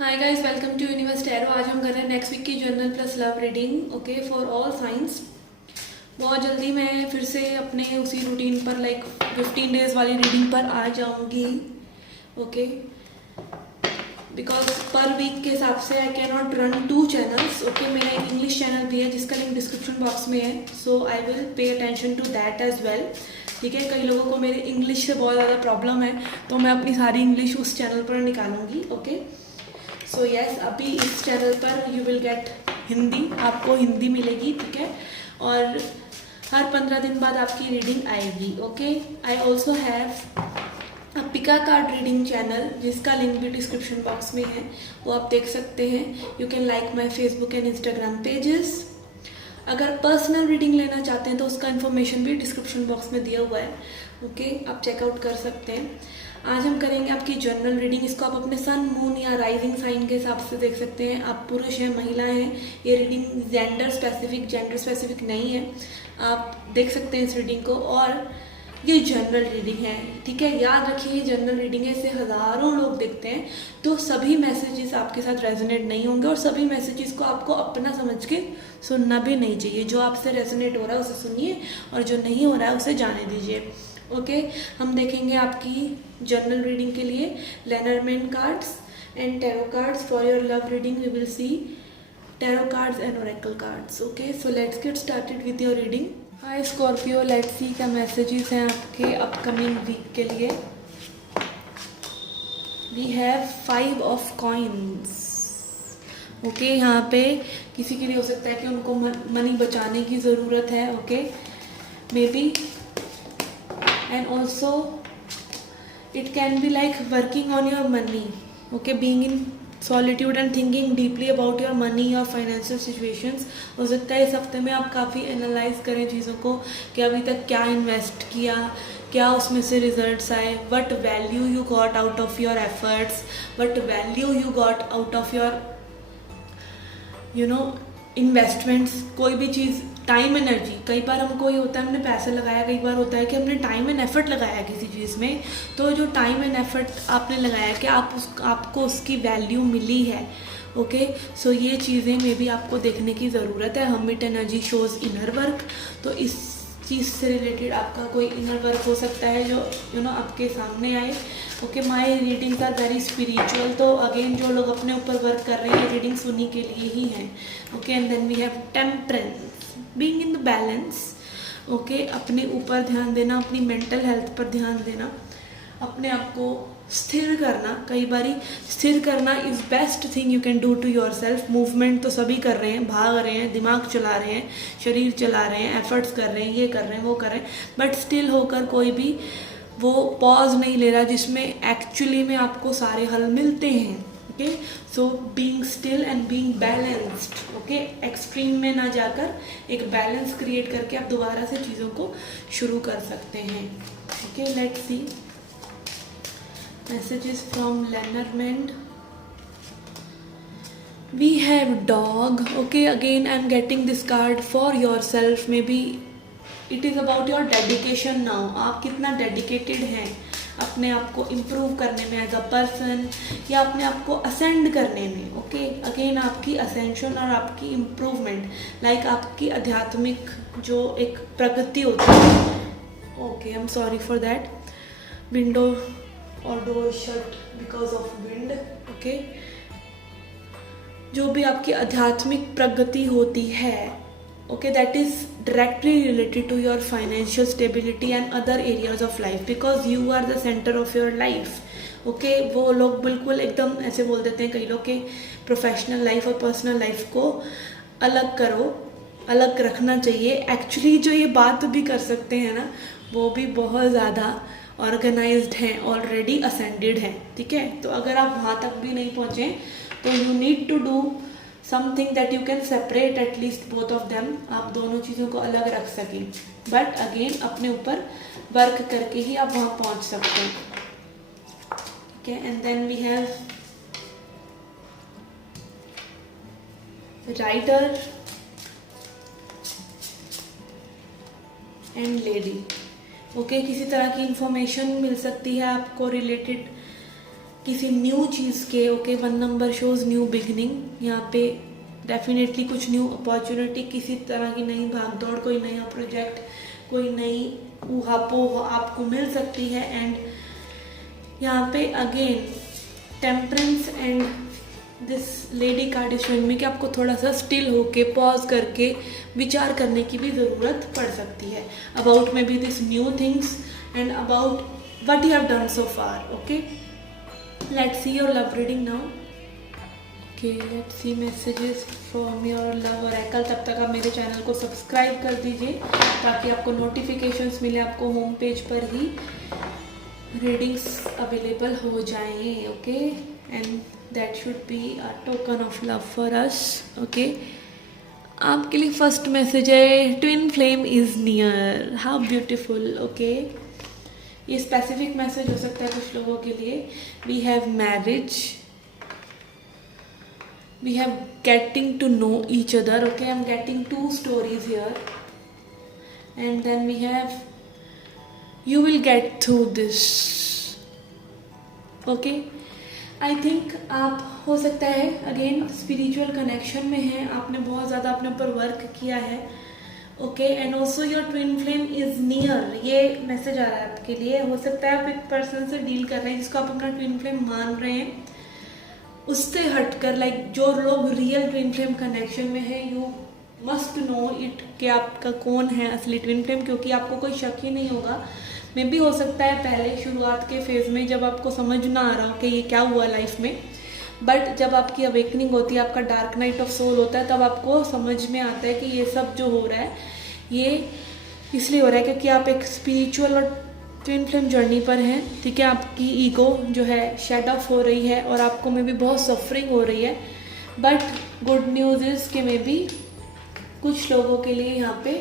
Hi guys, welcome to universe tarot. आज हम कर रहे हैं नेक्स्ट वीक की general plus love reading, okay, for all signs. बहुत जल्दी मैं फिर से अपने उसी रूटीन पर 15 डेज वाली रीडिंग पर आ जाऊंगी, ओके। बिकॉज पर वीक के हिसाब से I can not run 2 channels, okay. मेरा एक इंग्लिश चैनल भी है जिसका लिंक डिस्क्रिप्शन बॉक्स में है, so I will pay attention to that as well, ठीक है। कई लोगों को मेरे इंग्लिश से बहुत ज़्यादा प्रॉब्लम है, तो मैं अपनी सारी इंग्लिश उस चैनल पर निकालूंगी, ओके। सो यस, अभी इस चैनल पर यू विल गेट हिंदी, आपको हिंदी मिलेगी, ठीक है। और हर 15 दिन बाद आपकी रीडिंग आएगी, okay. I also have a Pika card reading channel जिसका लिंक भी डिस्क्रिप्शन बॉक्स में है, वो आप देख सकते हैं। You can like my Facebook and Instagram pages. अगर पर्सनल रीडिंग लेना चाहते हैं तो उसका इन्फॉर्मेशन भी डिस्क्रिप्शन बॉक्स में दिया हुआ है, ओके, आप चेकआउट कर सकते हैं। आज हम करेंगे आपकी जनरल रीडिंग। इसको आप अपने सन, मून या राइजिंग साइन के हिसाब से देख सकते हैं। आप पुरुष हैं, महिला हैं। ये रीडिंग जेंडर स्पेसिफिक नहीं है, आप देख सकते हैं इस रीडिंग को। और ये जनरल रीडिंग है, ठीक है। याद रखिए, ये जनरल रीडिंग है, इसे हज़ारों लोग देखते हैं, तो सभी मैसेजेस आपके साथ रेजोनेट नहीं होंगे और सभी मैसेजेस को आपको अपना समझ के सुनना भी नहीं चाहिए। जो आपसे रेजोनेट हो रहा है उसे सुनिए और जो नहीं हो रहा है उसे जाने दीजिए, ओके। हम देखेंगे आपकी जनरल रीडिंग के लिए Lenormand cards and tarot cards. For your love reading we will see tarot cards and oracle cards, okay. So let's get started with your reading. Hi Scorpio, let's see क्या messages हैं आपके upcoming week के लिए। We have 5 of coins, okay. यहाँ पे किसी के लिए हो सकता है कि उनको मनी बचाने की ज़रूरत है, okay, may be. And also it can be like working on your money, okay, being in solitude and thinking deeply about your money or financial situations। हो सकता है इस हफ्ते में आप काफ़ी एनालाइज करें चीज़ों को कि अभी तक क्या इन्वेस्ट किया, क्या उसमें से रिजल्ट्स आए, what value you got out of your efforts, what value you got out of your investments. कोई भी चीज़, टाइम एनर्जी, कई बार हमको ये होता है हमने पैसे लगाया, कई बार होता है कि हमने टाइम एंड एफर्ट लगाया किसी चीज़ में, तो जो टाइम एंड एफर्ट आपने लगाया कि आपको उसकी वैल्यू मिली है, ओके। सो ये चीज़ें में भी आपको देखने की ज़रूरत है। Hermit energy shows inner work, तो इस चीज़ से रिलेटेड आपका कोई इनर वर्क हो सकता है जो आपके सामने आए, okay. My readings are very spiritual, तो अगेन जो लोग अपने ऊपर वर्क कर रहे हैं रीडिंग्स उन्हीं के लिए ही हैं, okay. And then we have temperance, being in the balance, okay. अपने ऊपर ध्यान देना, अपनी मेंटल हेल्थ पर ध्यान देना, अपने आप को स्थिर करना। कई बारी स्थिर करना is best thing you can do to yourself. Movement तो सभी कर रहे हैं, भाग रहे हैं, दिमाग चला रहे हैं, शरीर चला रहे हैं, एफर्ट्स कर रहे हैं, ये कर रहे हैं, वो कर रहे हैं, बट स्टिल होकर कोई भी वो पॉज नहीं ले रहा जिसमें एक्चुअली में आपको सारे हल मिलते हैं, okay. So being still and being balanced, okay. Extreme में ना जाकर एक बैलेंस क्रिएट करके आप दोबारा से चीज़ों को शुरू कर सकते हैं, okay. Let's C messages from Lenormand. We have dog, okay. Again I'm getting this card for yourself. Maybe it is about your dedication now. आप कितना dedicated हैं अपने आप को improve करने में एज अ पर्सन, या अपने आप को ascend करने में, ओके। अगेन आपकी ascension और आपकी improvement, लाइक आपकी आध्यात्मिक जो एक प्रगति होती है, okay. I am sorry for that, window और door shut because of wind, okay. जो भी आपकी आध्यात्मिक प्रगति होती है, okay, that is directly related to your financial stability and other areas of life, because you are the centre of your life, okay. वो लोग बिल्कुल एकदम ऐसे बोल देते हैं कई लोग के प्रोफेशनल लाइफ और पर्सनल लाइफ को अलग करो, अलग रखना चाहिए। एक्चुअली जो ये बात भी कर सकते हैं ना, वो भी बहुत ज़्यादा ऑर्गेनाइज्ड हैं, ऑलरेडी असेंडेड हैं, ठीक है। तो अगर आप वहाँ तक भी नहीं पहुँचे तो you need to do something that you can separate at least both of them, आप दोनों चीज़ों को अलग रख सकें, बट अगेन अपने ऊपर वर्क करके ही आप वहाँ पहुँच सकते हैं, ठीक है। And then we have writer and lady, okay. किसी तरह की इंफॉर्मेशन मिल सकती है आपको रिलेटेड किसी न्यू चीज़ के, okay 1 number shows new beginning. यहाँ पे डेफिनेटली कुछ न्यू अपॉर्चुनिटी, किसी तरह की नई भागदौड़, कोई नया प्रोजेक्ट, कोई नई ऊहापोह आपको मिल सकती है। एंड यहाँ पे again temperance and this lady card is showing me कि आपको थोड़ा सा स्टिल होके पॉज करके विचार करने की भी ज़रूरत पड़ सकती है about may be this new things and about what you have done so far. Okay, let's see your love reading now. Okay, let's C messages from your love Oracle. तब तक आप मेरे चैनल को सब्सक्राइब कर दीजिए ताकि आपको notifications मिले, आपको होम पेज पर ही रीडिंग्स अवेलेबल हो जाएं। Okay, and that should be a token of love for us. Okay, आपके लिए फर्स्ट मैसेज है twin flame is near. How beautiful. Okay, ये स्पेसिफिक मैसेज हो सकता है कुछ लोगों के लिए। We have marriage, we have getting to know each other. Okay, I am getting 2 stories here and then we have you will get through this. Okay, I think आप हो सकता है अगेन स्पिरिचुअल कनेक्शन में हैं, आपने बहुत ज़्यादा अपने ऊपर वर्क किया है। Okay, and also your twin flame is near, ये मैसेज आ रहा है आपके लिए। हो सकता है आप एक पर्सन से डील कर रहे हैं जिसको आप अपना ट्विन फ्लेम मान रहे हैं, उससे हटकर लाइक जो लोग रियल ट्विन फ्लेम कनेक्शन में है, यू मस्ट नो इट कि आपका कौन है असली ट्विन फ्लेम, क्योंकि आपको कोई शक ही नहीं होगा। मे भी हो सकता है पहले शुरुआत के फेज़ में जब आपको समझ ना आ रहा हो कि ये क्या हुआ लाइफ में, बट जब आपकी अवेकनिंग होती है, आपका डार्क नाइट ऑफ सोल होता है, तब आपको समझ में आता है कि ये सब जो हो रहा है ये इसलिए हो रहा है क्योंकि आप एक स्पिरिचुअल और ट्विन फ्लेम जर्नी पर हैं। ठीक है, आपकी ईगो जो है शेड ऑफ हो रही है और आपको में भी बहुत सफरिंग हो रही है, बट गुड न्यूज़ इज़ कि मे बी कुछ लोगों के लिए यहाँ पे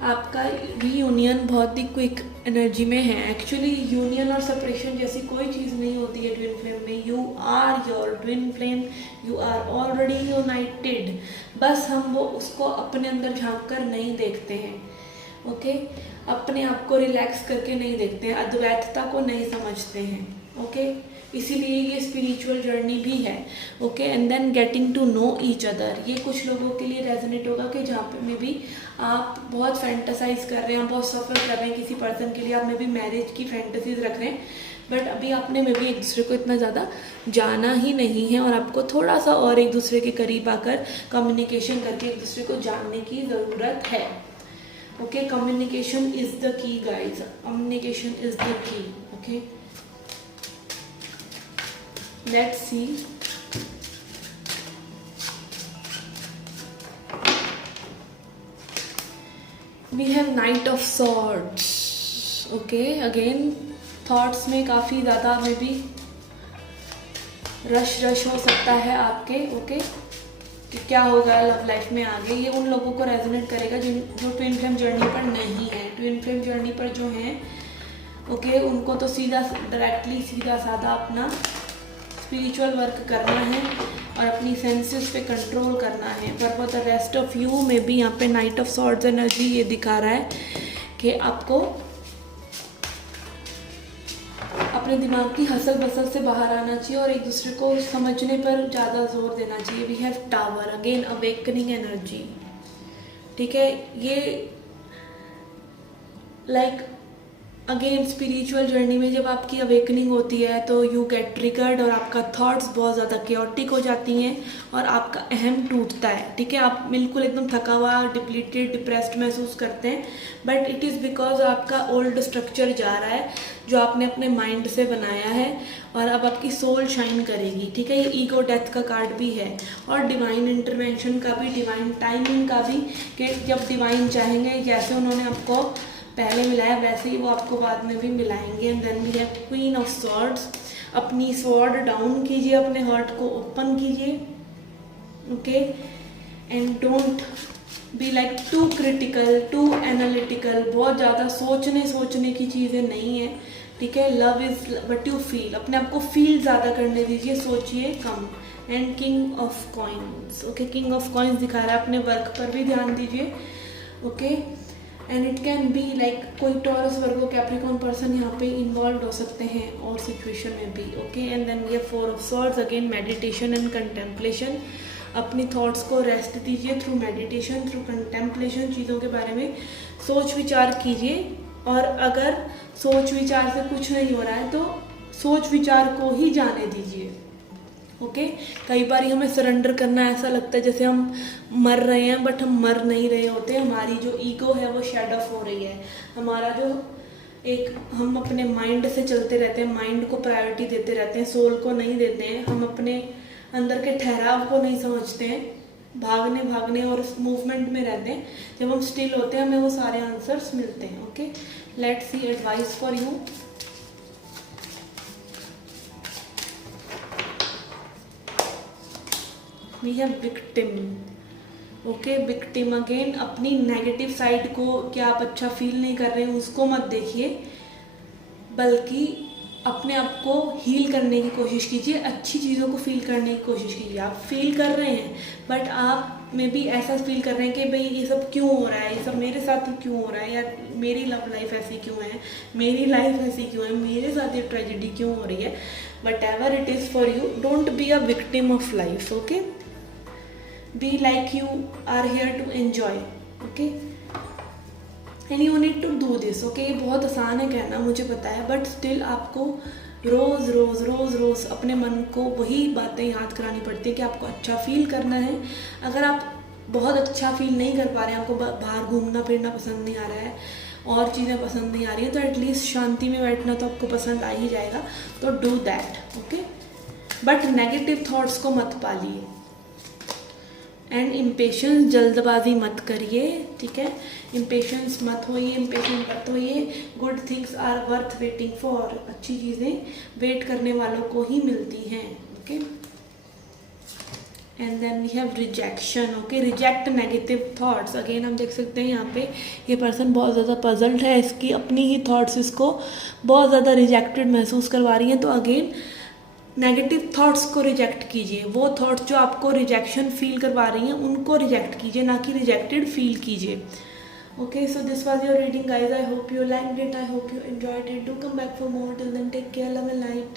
आपका रीयूनियन बहुत ही क्विक एनर्जी में है। एक्चुअली यूनियन और सेपरेशन जैसी कोई चीज़ नहीं होती है ट्विन फ्लेम में। You are your twin flame, you are already united, बस हम वो उसको अपने अंदर झांक कर नहीं देखते हैं। ओके, अपने आप को रिलैक्स करके नहीं देखते हैं, अद्वैतता को नहीं समझते हैं। ओके, इसीलिए ये स्पिरिचुअल जर्नी भी है। Okay, and then getting to know each other, ये कुछ लोगों के लिए रेजोनेट होगा कि जहाँ पे में भी आप बहुत फैंटासाइज कर रहे हैं, आप बहुत सफ़र कर रहे हैं किसी पर्सन के लिए, आप में भी मैरिज की फैंटेसीज रख रहे हैं, बट अभी आपने में भी एक दूसरे को इतना ज़्यादा जाना ही नहीं है और आपको थोड़ा सा और एक दूसरे के करीब आकर कम्युनिकेशन करके एक दूसरे को जानने की ज़रूरत है। Okay, communication is the key guys, communication is the key. Okay, let's see we have Knight of Swords. Okay, again thoughts में काफ़ी ज़्यादा में भी रश हो सकता है आपके। ओके, कि क्या होगा लव लाइफ में आगे, ये उन लोगों को रेजोनेट करेगा जो ट्विन फ्लेम जर्नी पर नहीं है। ट्विन फ्लेम जर्नी पर जो हैं ओके, उनको तो सीधा डायरेक्टली सीधा साधा अपना स्पिरिचुअल वर्क करना है और अपनी सेंसेस पे कंट्रोल करना है। पर for the rest of you में भी यहाँ पे नाइट ऑफ सॉर्ड्स एनर्जी ये दिखा रहा है कि आपको अपने दिमाग की हसल बसल से बाहर आना चाहिए और एक दूसरे को समझने पर ज़्यादा जोर देना चाहिए। We have tower, again awakening energy. ठीक है, ये लाइक अगेन स्पिरिचुअल जर्नी में जब आपकी अवेकनिंग होती है तो यू गेट ट्रिगर्ड और आपका थॉट्स बहुत ज़्यादा केओटिक हो जाती हैं और आपका अहम टूटता है। ठीक है, आप बिल्कुल एकदम थका हुआ, डिप्लीटेड, डिप्रेस्ड महसूस करते हैं, बट इट इज़ बिकॉज आपका ओल्ड स्ट्रक्चर जा रहा है जो आपने अपने माइंड से बनाया है और अब आपकी सोल शाइन करेगी। ठीक है, ये ईगो डेथ का कार्ड भी है और डिवाइन इंटरवेंशन का भी, डिवाइन टाइमिंग का भी, कि जब डिवाइन चाहेंगे जैसे उन्होंने आपको पहले मिलाया वैसे ही वो आपको बाद में भी मिलाएंगे। And then we have queen of swords. अपनी स्वॉर्ड डाउन कीजिए, अपने हार्ट को ओपन कीजिए। Okay, and don't be like too critical, too analytical, बहुत ज़्यादा सोचने की चीज़ें नहीं है। ठीक है, love is what you feel, अपने आप को फील ज़्यादा करने दीजिए, सोचिए कम। And king of coins. Okay, king of coins दिखा रहा है, अपने वर्क पर भी ध्यान दीजिए। Okay, and it can be like कोई टॉरस वर्गो कैप्रिकॉर्न पर्सन यहाँ पे इन्वॉल्व हो सकते हैं और सिचुएशन में भी, okay. And then we have 4 of swords, again meditation and contemplation. अपनी थॉट्स को रेस्ट दीजिए थ्रू मेडिटेशन, थ्रू कंटेम्पलेशन। चीज़ों के बारे में सोच विचार कीजिए, और अगर सोच विचार से कुछ नहीं हो रहा है तो सोच विचार को ही जाने दीजिए, ओके। कई बार हमें सरेंडर करना ऐसा लगता है जैसे हम मर रहे हैं, बट हम मर नहीं रहे होते। हमारी जो ईगो है वो शेड ऑफ हो रही है। हमारा जो हम अपने माइंड से चलते रहते हैं, माइंड को प्रायोरिटी देते रहते हैं, सोल को नहीं देते हैं। हम अपने अंदर के ठहराव को नहीं समझते हैं, भागने और मूवमेंट में रहते हैं। जब हम स्टिल होते हैं हमें वो सारे आंसर्स मिलते हैं, okay. Let's see advice for you. We have victim, okay. Victim again, अपनी नेगेटिव साइड को क्या आप अच्छा फील नहीं कर रहे हैं उसको मत देखिए, बल्कि अपने आप को हील करने की कोशिश कीजिए, अच्छी चीज़ों को फील करने की कोशिश कीजिए। आप फील कर रहे हैं बट आप में भी ऐसा फील कर रहे हैं कि भाई ये सब क्यों हो रहा है, ये सब मेरे साथ ही क्यों हो रहा है, या मेरी लव लाइफ ऐसी क्यों है, मेरी लाइफ ऐसी क्यों है, मेरे साथ ये ट्रेजेडी क्यों हो रही है। What ever it is for you, don't be a victim of life, okay. Be like you are here to enjoy, okay, and you need to do this, okay। ये बहुत आसान है कहना, मुझे पता है, बट स्टिल आपको रोज़ रोज़ रोज़ रोज़ अपने मन को वही बातें याद करानी पड़ती है कि आपको अच्छा फील करना है। अगर आप बहुत अच्छा फील नहीं कर पा रहे हैं, आपको बाहर घूमना फिरना पसंद नहीं आ रहा है और चीज़ें पसंद नहीं आ रही हैं, तो एटलीस्ट शांति में बैठना तो आपको पसंद आ ही जाएगा, तो do that, okay. But negative thoughts को मत पालिए। एंड इम्पेशंस, जल्दबाजी मत करिए, ठीक है। इम्पेशंस मत होइए, इम्पेशेंट मत होइए। Good things are worth waiting for, अच्छी चीज़ें वेट करने वालों को ही मिलती हैं, okay. And then we have rejection, okay. Reject negative thoughts. Again हम देख सकते हैं यहाँ पे ये पर्सन बहुत ज़्यादा पजल्ड है, इसकी अपनी ही थॉट्स इसको बहुत ज़्यादा रिजेक्टेड महसूस करवा रही हैं। तो अगेन नेगेटिव थॉट्स को रिजेक्ट कीजिए। वो थॉट्स जो आपको रिजेक्शन फील करवा रही हैं उनको रिजेक्ट कीजिए, ना कि रिजेक्टेड फील कीजिए, okay. So this was your reading guys. I hope you liked it, I hope you enjoyed it. Do come back for more. Till then take care, love and light.